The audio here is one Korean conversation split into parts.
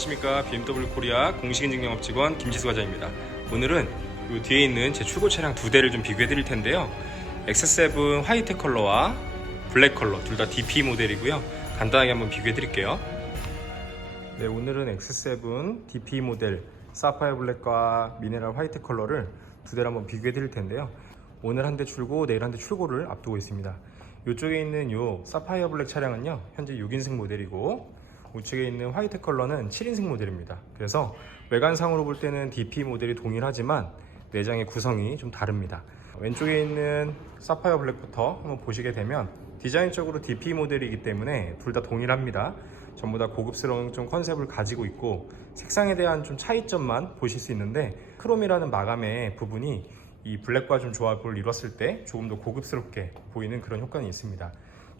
안녕하십니까. BMW 코리아 공식인증영업 직원 김지수 과장입니다. 오늘은 이 뒤에 있는 제 출고 차량 두 대를 좀 비교해 드릴 텐데요. X7 화이트 컬러와 블랙 컬러 둘 다 DP 모델이고요. 간단하게 한번 비교해 드릴게요. 네, 오늘은 X7 DP 모델 사파이어 블랙과 미네랄 화이트 컬러를 두 대를 한번 비교해 드릴 텐데요. 오늘 한 대 출고, 내일 한 대 출고를 앞두고 있습니다. 이쪽에 있는 이 사파이어 블랙 차량은요, 현재 6인승 모델이고 우측에 있는 화이트 컬러는 7인승 모델입니다. 그래서 외관상으로 볼 때는 DP 모델이 동일하지만 내장의 구성이 좀 다릅니다. 왼쪽에 있는 사파이어 블랙부터 한번 보시게 되면 디자인적으로 DP 모델이기 때문에 둘 다 동일합니다. 전부 다 고급스러운 좀 컨셉을 가지고 있고 색상에 대한 좀 차이점만 보실 수 있는데, 크롬이라는 마감의 부분이 이 블랙과 좀 조합을 이뤘을 때 조금 더 고급스럽게 보이는 그런 효과는 있습니다.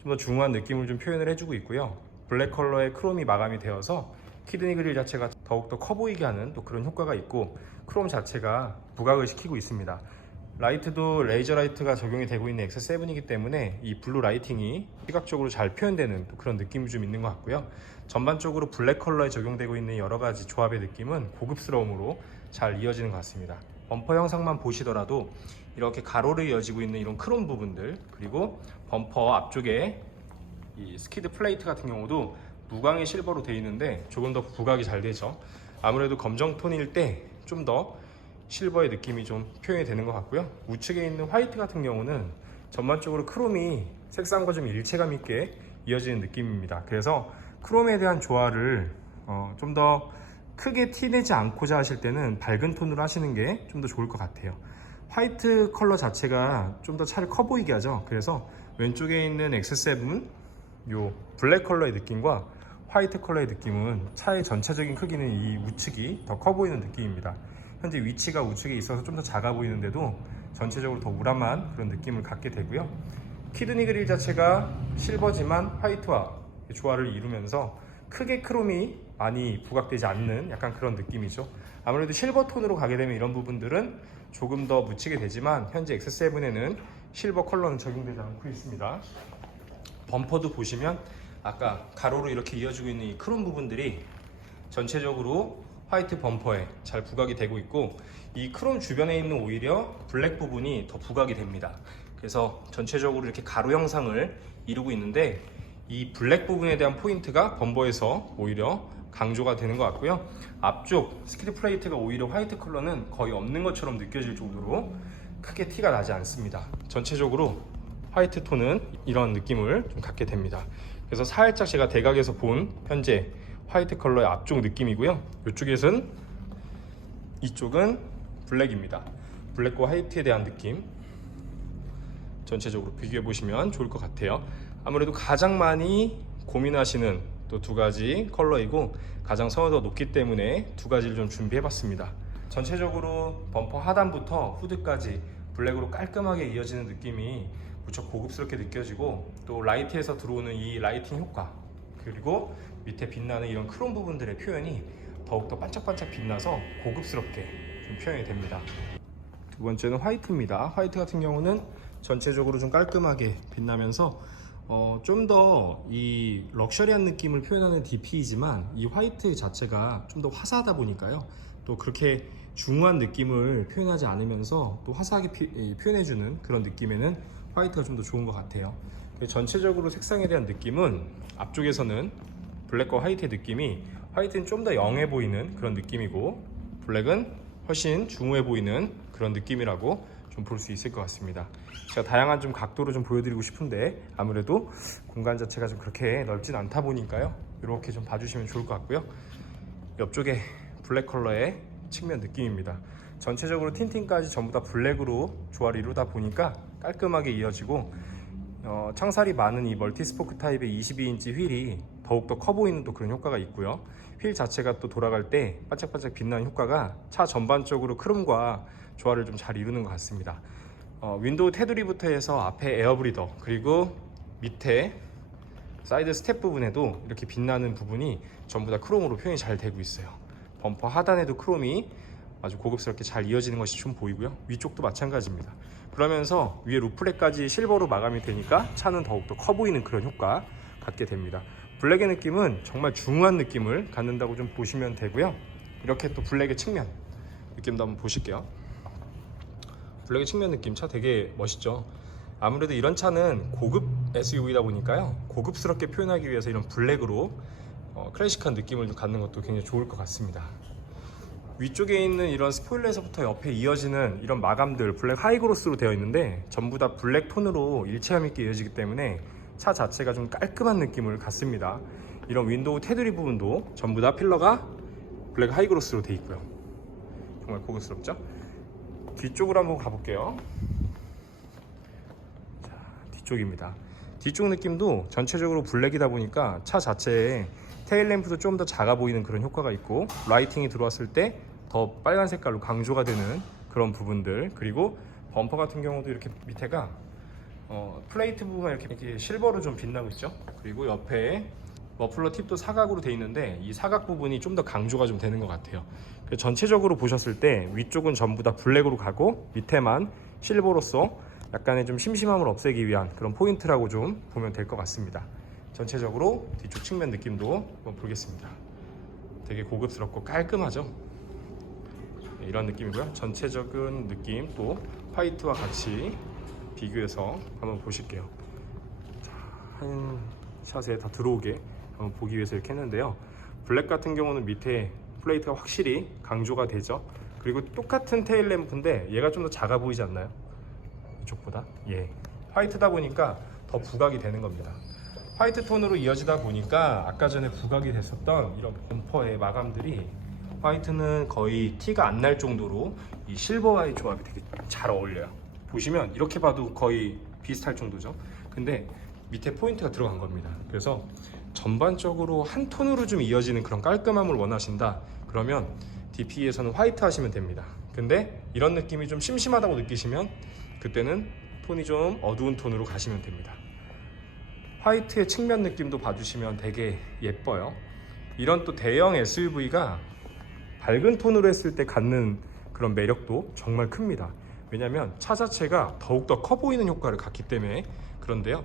좀 더 중후한 느낌을 좀 표현을 해주고 있고요. 블랙 컬러의 크롬이 마감이 되어서 키드니 그릴 자체가 더욱더 커 보이게 하는 또 그런 효과가 있고, 크롬 자체가 부각을 시키고 있습니다. 라이트도 레이저 라이트가 적용이 되고 있는 X7이기 때문에 이 블루 라이팅이 시각적으로 잘 표현되는 또 그런 느낌이 좀 있는 것 같고요. 전반적으로 블랙 컬러에 적용되고 있는 여러 가지 조합의 느낌은 고급스러움으로 잘 이어지는 것 같습니다. 범퍼 형상만 보시더라도 이렇게 가로로 이어지고 있는 이런 크롬 부분들, 그리고 범퍼 앞쪽에 이 스키드 플레이트 같은 경우도 무광의 실버로 되어 있는데 조금 더 부각이 잘 되죠. 아무래도 검정 톤일 때 좀 더 실버의 느낌이 좀 표현이 되는 것 같고요. 우측에 있는 화이트 같은 경우는 전반적으로 크롬이 색상과 좀 일체감 있게 이어지는 느낌입니다. 그래서 크롬에 대한 조화를 좀 더 크게 티내지 않고자 하실 때는 밝은 톤으로 하시는 게 좀 더 좋을 것 같아요. 화이트 컬러 자체가 좀 더 차를 커 보이게 하죠. 그래서 왼쪽에 있는 X7 요 블랙 컬러의 느낌과 화이트 컬러의 느낌은 차의 전체적인 크기는 이 우측이 더 커 보이는 느낌입니다. 현재 위치가 우측에 있어서 좀 더 작아 보이는데도 전체적으로 더 우람한 그런 느낌을 갖게 되고요. 키드니 그릴 자체가 실버지만 화이트와 조화를 이루면서 크게 크롬이 많이 부각되지 않는 약간 그런 느낌이죠. 아무래도 실버 톤으로 가게 되면 이런 부분들은 조금 더 묻히게 되지만 현재 X7에는 실버 컬러는 적용되지 않고 있습니다. 범퍼도 보시면 아까 가로로 이렇게 이어지고 있는 이 크롬 부분들이 전체적으로 화이트 범퍼에 잘 부각이 되고 있고, 이 크롬 주변에 있는 오히려 블랙 부분이 더 부각이 됩니다. 그래서 전체적으로 이렇게 가로 형상을 이루고 있는데 이 블랙 부분에 대한 포인트가 범퍼에서 오히려 강조가 되는 것 같고요. 앞쪽 스키드 플레이트가 오히려 화이트 컬러는 거의 없는 것처럼 느껴질 정도로 크게 티가 나지 않습니다. 전체적으로 화이트 톤은 이런 느낌을 좀 갖게 됩니다. 그래서 살짝 제가 대각에서 본 현재 화이트 컬러의 앞쪽 느낌이고요. 이쪽은 블랙입니다. 블랙과 화이트에 대한 느낌 전체적으로 비교해 보시면 좋을 것 같아요. 아무래도 가장 많이 고민하시는 또 두 가지 컬러이고 가장 선호도가 높기 때문에 두 가지를 좀 준비해 봤습니다. 전체적으로 범퍼 하단부터 후드까지 블랙으로 깔끔하게 이어지는 느낌이 무척 고급스럽게 느껴지고, 또 라이트에서 들어오는 이 라이팅 효과, 그리고 밑에 빛나는 이런 크롬 부분들의 표현이 더욱더 반짝반짝 빛나서 고급스럽게 좀 표현이 됩니다. 두 번째는 화이트입니다. 화이트 같은 경우는 전체적으로 좀 깔끔하게 빛나면서 좀 더 이 럭셔리한 느낌을 표현하는 DP이지만 이 화이트 자체가 좀 더 화사하다 보니까요, 또 그렇게 중후한 느낌을 표현하지 않으면서 또 화사하게 표현해주는 그런 느낌에는 화이트가 좀 더 좋은 것 같아요. 전체적으로 색상에 대한 느낌은 앞쪽에서는 블랙과 화이트의 느낌이, 화이트는 좀 더 영해 보이는 그런 느낌이고 블랙은 훨씬 중후해 보이는 그런 느낌이라고 좀 볼 수 있을 것 같습니다. 제가 다양한 좀 각도로 좀 보여드리고 싶은데 아무래도 공간 자체가 좀 그렇게 넓진 않다 보니까요, 이렇게 좀 봐주시면 좋을 것 같고요. 옆쪽에 블랙 컬러의 측면 느낌입니다. 전체적으로 틴팅까지 전부 다 블랙으로 조화를 이루다 보니까 깔끔하게 이어지고, 창살이 많은 이 멀티스포크 타입의 22인치 휠이 더욱더 커 보이는 또 그런 효과가 있고요. 휠 자체가 또 돌아갈 때 반짝반짝 빛나는 효과가 차 전반적으로 크롬과 조화를 좀 잘 이루는 것 같습니다. 윈도우 테두리부터 해서 앞에 에어브리더, 그리고 밑에 사이드 스텝 부분에도 이렇게 빛나는 부분이 전부 다 크롬으로 표현이 잘 되고 있어요. 범퍼 하단에도 크롬이 아주 고급스럽게 잘 이어지는 것이 좀 보이고요. 위쪽도 마찬가지입니다. 그러면서 위에 루프렉까지 실버로 마감이 되니까 차는 더욱더 커 보이는 그런 효과 갖게 됩니다. 블랙의 느낌은 정말 중후한 느낌을 갖는다고 좀 보시면 되고요. 이렇게 또 블랙의 측면 느낌도 한번 보실게요. 블랙의 측면 느낌 차 되게 멋있죠. 아무래도 이런 차는 고급 SUV다 보니까요, 고급스럽게 표현하기 위해서 이런 블랙으로 클래식한 느낌을 좀 갖는 것도 굉장히 좋을 것 같습니다. 위쪽에 있는 이런 스포일러에서부터 옆에 이어지는 이런 마감들 블랙 하이그로스로 되어 있는데 전부 다 블랙 톤으로 일체감 있게 이어지기 때문에 차 자체가 좀 깔끔한 느낌을 갖습니다. 이런 윈도우 테두리 부분도 전부 다 필러가 블랙 하이그로스로 되어 있고요. 정말 고급스럽죠? 뒤쪽으로 한번 가볼게요. 자, 뒤쪽입니다. 뒤쪽 느낌도 전체적으로 블랙이다 보니까 차 자체에 테일램프도 좀 더 작아 보이는 그런 효과가 있고, 라이팅이 들어왔을 때 더 빨간 색깔로 강조가 되는 그런 부분들, 그리고 범퍼 같은 경우도 이렇게 밑에가 플레이트 부분이 이렇게 실버로 좀 빛나고 있죠. 그리고 옆에 머플러 팁도 사각으로 되어 있는데 이 사각 부분이 좀 더 강조가 좀 되는 것 같아요. 전체적으로 보셨을 때 위쪽은 전부 다 블랙으로 가고 밑에만 실버로서 약간의 좀 심심함을 없애기 위한 그런 포인트라고 좀 보면 될 것 같습니다. 전체적으로 뒤쪽 측면 느낌도 한번 보겠습니다. 되게 고급스럽고 깔끔하죠. 네, 이런 느낌이고요. 전체적인 느낌 또 화이트와 같이 비교해서 한번 보실게요. 자, 한 샷에 다 들어오게 한번 보기 위해서 이렇게 했는데요. 블랙 같은 경우는 밑에 플레이트가 확실히 강조가 되죠. 그리고 똑같은 테일 램프인데 얘가 좀 더 작아 보이지 않나요? 이쪽보다. 예. 화이트다 보니까 더 부각이 되는 겁니다. 화이트 톤으로 이어지다 보니까 아까 전에 부각이 됐었던 이런 범퍼의 마감들이 화이트는 거의 티가 안 날 정도로 이 실버와의 조합이 되게 잘 어울려요. 보시면 이렇게 봐도 거의 비슷할 정도죠. 근데 밑에 포인트가 들어간 겁니다. 그래서 전반적으로 한 톤으로 좀 이어지는 그런 깔끔함을 원하신다 그러면 DP에서는 화이트 하시면 됩니다. 근데 이런 느낌이 좀 심심하다고 느끼시면 그때는 톤이 좀 어두운 톤으로 가시면 됩니다. 화이트의 측면 느낌도 봐주시면 되게 예뻐요. 이런 또 대형 SUV가 밝은 톤으로 했을 때 갖는 그런 매력도 정말 큽니다. 왜냐면 차 자체가 더욱더 커 보이는 효과를 갖기 때문에. 그런데요,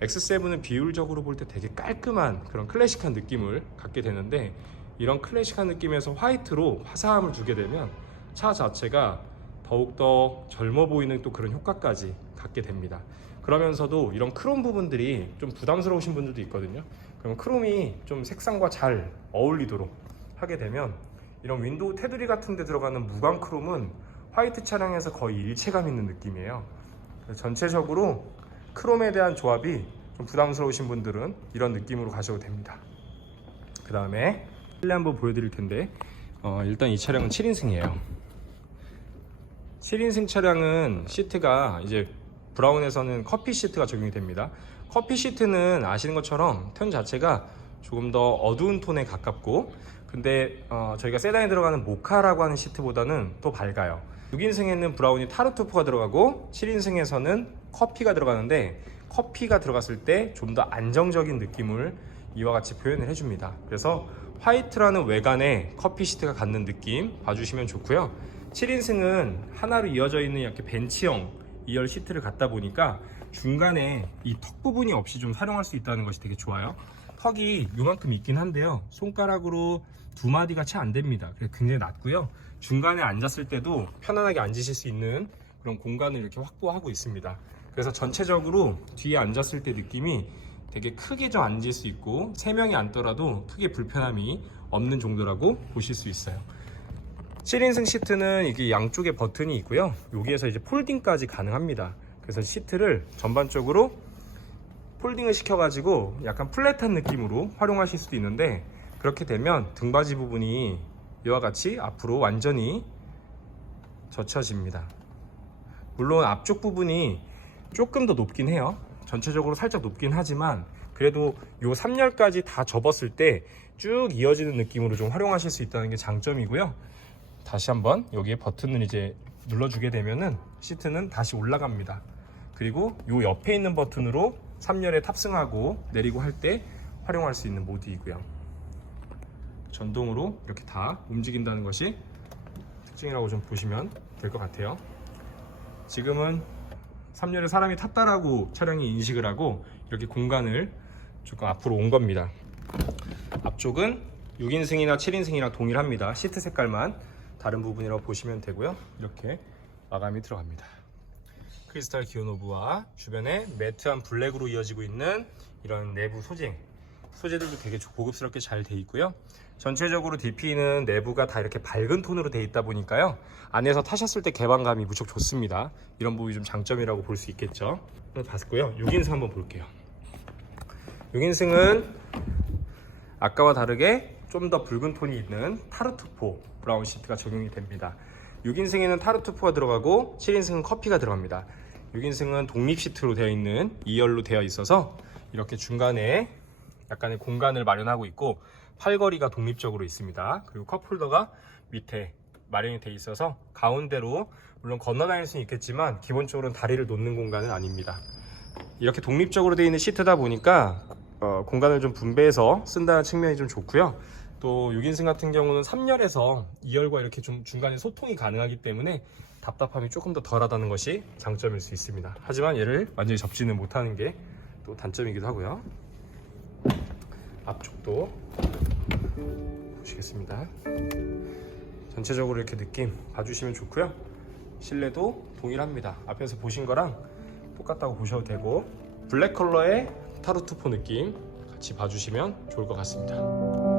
X7은 비율적으로 볼 때 되게 깔끔한 그런 클래식한 느낌을 갖게 되는데, 이런 클래식한 느낌에서 화이트로 화사함을 주게 되면 차 자체가 더욱더 젊어 보이는 또 그런 효과까지 갖게 됩니다. 그러면서도 이런 크롬 부분들이 좀 부담스러우신 분들도 있거든요. 그러면 크롬이 좀 색상과 잘 어울리도록 하게 되면 이런 윈도우 테두리 같은 데 들어가는 무광 크롬은 화이트 차량에서 거의 일체감 있는 느낌이에요. 전체적으로 크롬에 대한 조합이 좀 부담스러우신 분들은 이런 느낌으로 가셔도 됩니다. 그 다음에 실내 한번 보여드릴 텐데 일단 이 차량은 7인승이에요 7인승 차량은 시트가 이제 브라운에서는 커피 시트가 적용이 됩니다. 커피 시트는 아시는 것처럼 톤 자체가 조금 더 어두운 톤에 가깝고, 근데 저희가 세단에 들어가는 모카라고 하는 시트보다는 또 밝아요. 6인승에는 브라운이 타르투프가 들어가고 7인승에서는 커피가 들어가는데, 커피가 들어갔을 때 좀 더 안정적인 느낌을 이와 같이 표현을 해줍니다. 그래서 화이트라는 외관에 커피 시트가 갖는 느낌 봐주시면 좋고요. 7인승은 하나로 이어져 있는 이렇게 벤치형 2열 시트를 갖다 보니까 중간에 이 턱 부분이 없이 좀 활용할 수 있다는 것이 되게 좋아요. 턱이 요만큼 있긴 한데요, 손가락으로 2마디가 채 안 됩니다. 그래서 굉장히 낮고요. 중간에 앉았을 때도 편안하게 앉으실 수 있는 그런 공간을 이렇게 확보하고 있습니다. 그래서 전체적으로 뒤에 앉았을 때 느낌이 되게 크게 좀 앉을 수 있고 3명이 앉더라도 크게 불편함이 없는 정도라고 보실 수 있어요. 7인승 시트는 이게 양쪽에 버튼이 있고요. 여기에서 이제 폴딩까지 가능합니다. 그래서 시트를 전반적으로 폴딩을 시켜가지고 약간 플랫한 느낌으로 활용하실 수도 있는데, 그렇게 되면 등받이 부분이 이와 같이 앞으로 완전히 젖혀집니다. 물론 앞쪽 부분이 조금 더 높긴 해요. 전체적으로 살짝 높긴 하지만 그래도 요 3열까지 다 접었을 때 쭉 이어지는 느낌으로 좀 활용하실 수 있다는 게 장점이고요. 다시 한번 여기에 버튼을 이제 눌러주게 되면은 시트는 다시 올라갑니다. 그리고 요 옆에 있는 버튼으로 3열에 탑승하고 내리고 할 때 활용할 수 있는 모드이고요. 전동으로 이렇게 다 움직인다는 것이 특징이라고 좀 보시면 될 것 같아요. 지금은 3열에 사람이 탔다라고 차량이 인식을 하고 이렇게 공간을 조금 앞으로 온 겁니다. 앞쪽은 6인승이나 7인승이랑 동일합니다. 시트 색깔만 다른 부분이라고 보시면 되고요. 이렇게 마감이 들어갑니다. 크리스탈 기어 노브와 주변에 매트한 블랙으로 이어지고 있는 이런 내부 소재들도 되게 고급스럽게 잘 돼 있고요. 전체적으로 DP는 내부가 다 이렇게 밝은 톤으로 돼 있다 보니까요, 안에서 타셨을 때 개방감이 무척 좋습니다. 이런 부분이 좀 장점이라고 볼 수 있겠죠. 봤고요. 6인승 한번 볼게요. 6인승은 아까와 다르게 좀 더 붉은 톤이 있는 타르투포 브라운 시트가 적용이 됩니다. 6인승에는 타르투포가 들어가고 7인승은 커피가 들어갑니다. 6인승은 독립 시트로 되어 있는 2열로 되어 있어서 이렇게 중간에 약간의 공간을 마련하고 있고 팔걸이가 독립적으로 있습니다. 그리고 컵홀더가 밑에 마련이 되어 있어서 가운데로 물론 건너다닐 수는 있겠지만 기본적으로는 다리를 놓는 공간은 아닙니다. 이렇게 독립적으로 되어 있는 시트다 보니까 공간을 좀 분배해서 쓴다는 측면이 좀 좋고요. 또 6인승 같은 경우는 3열에서 2열과 이렇게 좀 중간에 소통이 가능하기 때문에 답답함이 조금 더 덜하다는 것이 장점일 수 있습니다. 하지만 얘를 완전히 접지는 못하는 게 또 단점이기도 하고요. 앞쪽도 보시겠습니다. 전체적으로 이렇게 느낌 봐주시면 좋고요. 실내도 동일합니다. 앞에서 보신 거랑 똑같다고 보셔도 되고 블랙 컬러의 타르투포 느낌 같이 봐주시면 좋을 것 같습니다.